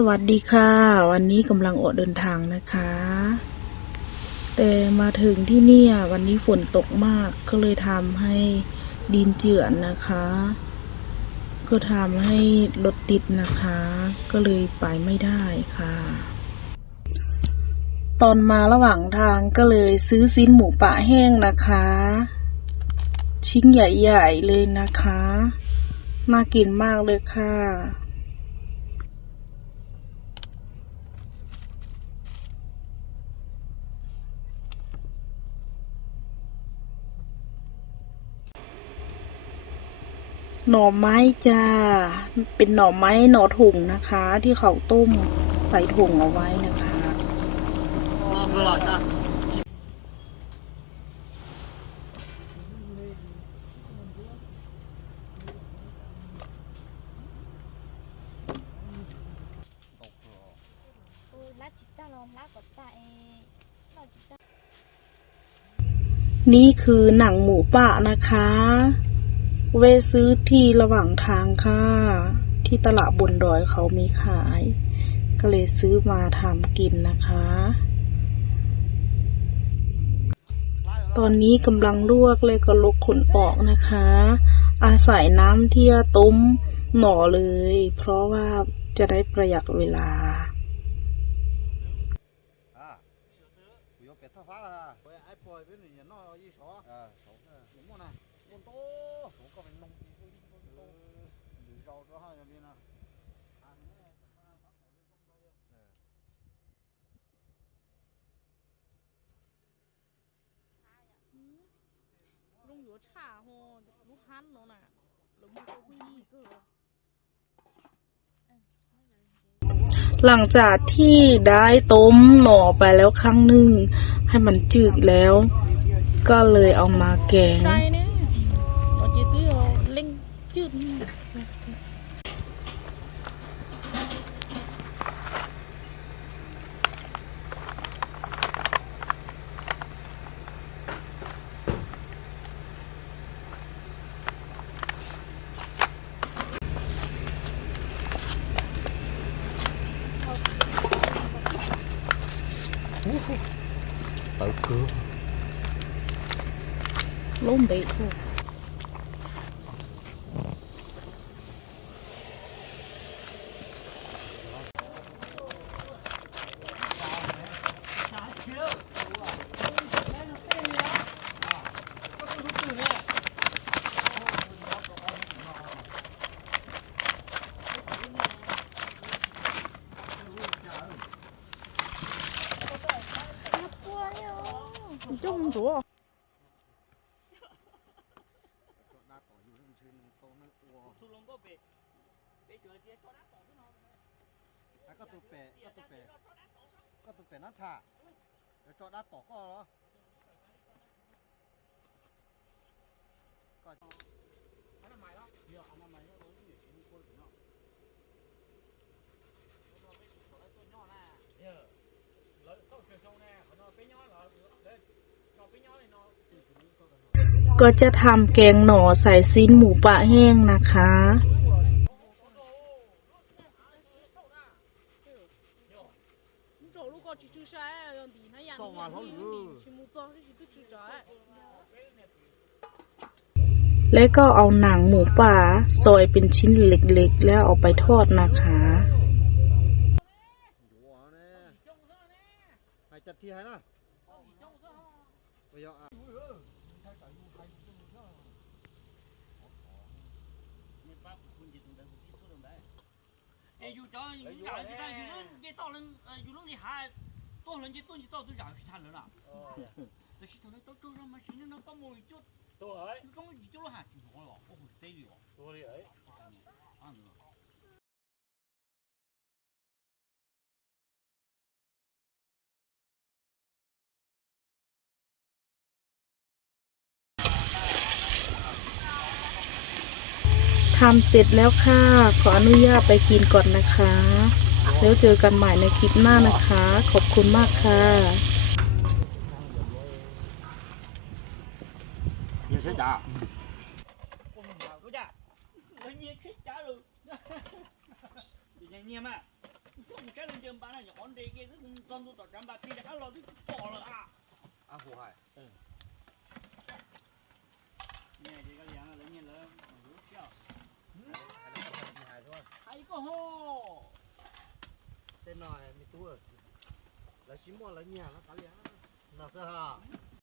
สวัสดีค่ะ วันนี้กำลังออกเดินทางนะคะ แต่มาถึงที่นี่วันนี้ฝนตกมากก็เลยทำให้ดินเจือนนะคะ ก็ทำให้รถติดนะคะ ก็เลยไปไม่ได้ค่ะ ตอนมาระหว่างทางก็เลยซื้อซิ้นหมูป่าแห้งนะคะ ชิ้นใหญ่ๆเลยนะคะ น่ากินมากเลยค่ะ หน่อไม้จ้า เป็นหน่อไม้หน่อถุงนะคะ ที่เขาต้มใส่ถุงเอาไว้นะคะนี่คือหนังหมูป่านะคะ เวะซื้อที่ระหว่างทางค่ะ ที่ตลาดบนดอยเขามีขาย ก็เลยซื้อมาทำกินนะคะ ตอนนี้กำลังลวกเลยก็ลกขนออกนะคะ อาศัยน้ำที่ต้มหน่อเลย เพราะว่าจะได้ประหยัดเวลา ก็เป็นนมปีกุ้ยกุ้ยโตหรือเราจะให้ยังไงนะอันนี้เออ嗯，弄药茶吼，弄喊了呢，那么多回一。หลังจากที่ได้ต้มหน่อไปแล้วครั้งหนึ่งให้มันจืดแล้ว ก็เลยเอามาแกง student. Lombay. Cool. 中咗 đá tỏi อยู่นั่นชื่อขึ้นนอนแล้วก็ตัวเปก็ตัวเปก็ตัวเปนั่นท่าเดี๋ยวจอดด้าต่อก็เหรอก็ anh là mày đó เดี๋ยวอันนั้นไม่ได้เลยนี่มีคนเนาะ giờ lợi sau chiều sông nè nó bé nhỏ là để nó bé nhỏ này nó ก็จะทำแกงหน่อใส่ซีนหมูปะแห้งนะคะ และก็เอาหนังหมูป่าซอยเป็นชิ้นเล็กๆ แล้วเอาไปทอดนะคะจะทีให้นะ 哎呀！你给？有人有，有，你到龙有龙的海，到龙就了。哦。这，到周上，形成了一。对。一还挺多了，我会逮哦。多的哎。 ทำเสร็จแล้วค่ะ ขออนุญาตไปกินก่อนนะคะ แล้วเจอกันใหม่ในคลิปหน้านะคะ ขอบคุณมากค่ะเนี่ยมาต้องการเดินบ้านอย่างคนเด็กเองต้องต้องต่อจำบัตรที่จะเข้ารอที่ต่อเลยอะอะหั啊，祸害。嗯。寂寞了，蔫了，打脸了。老师哈。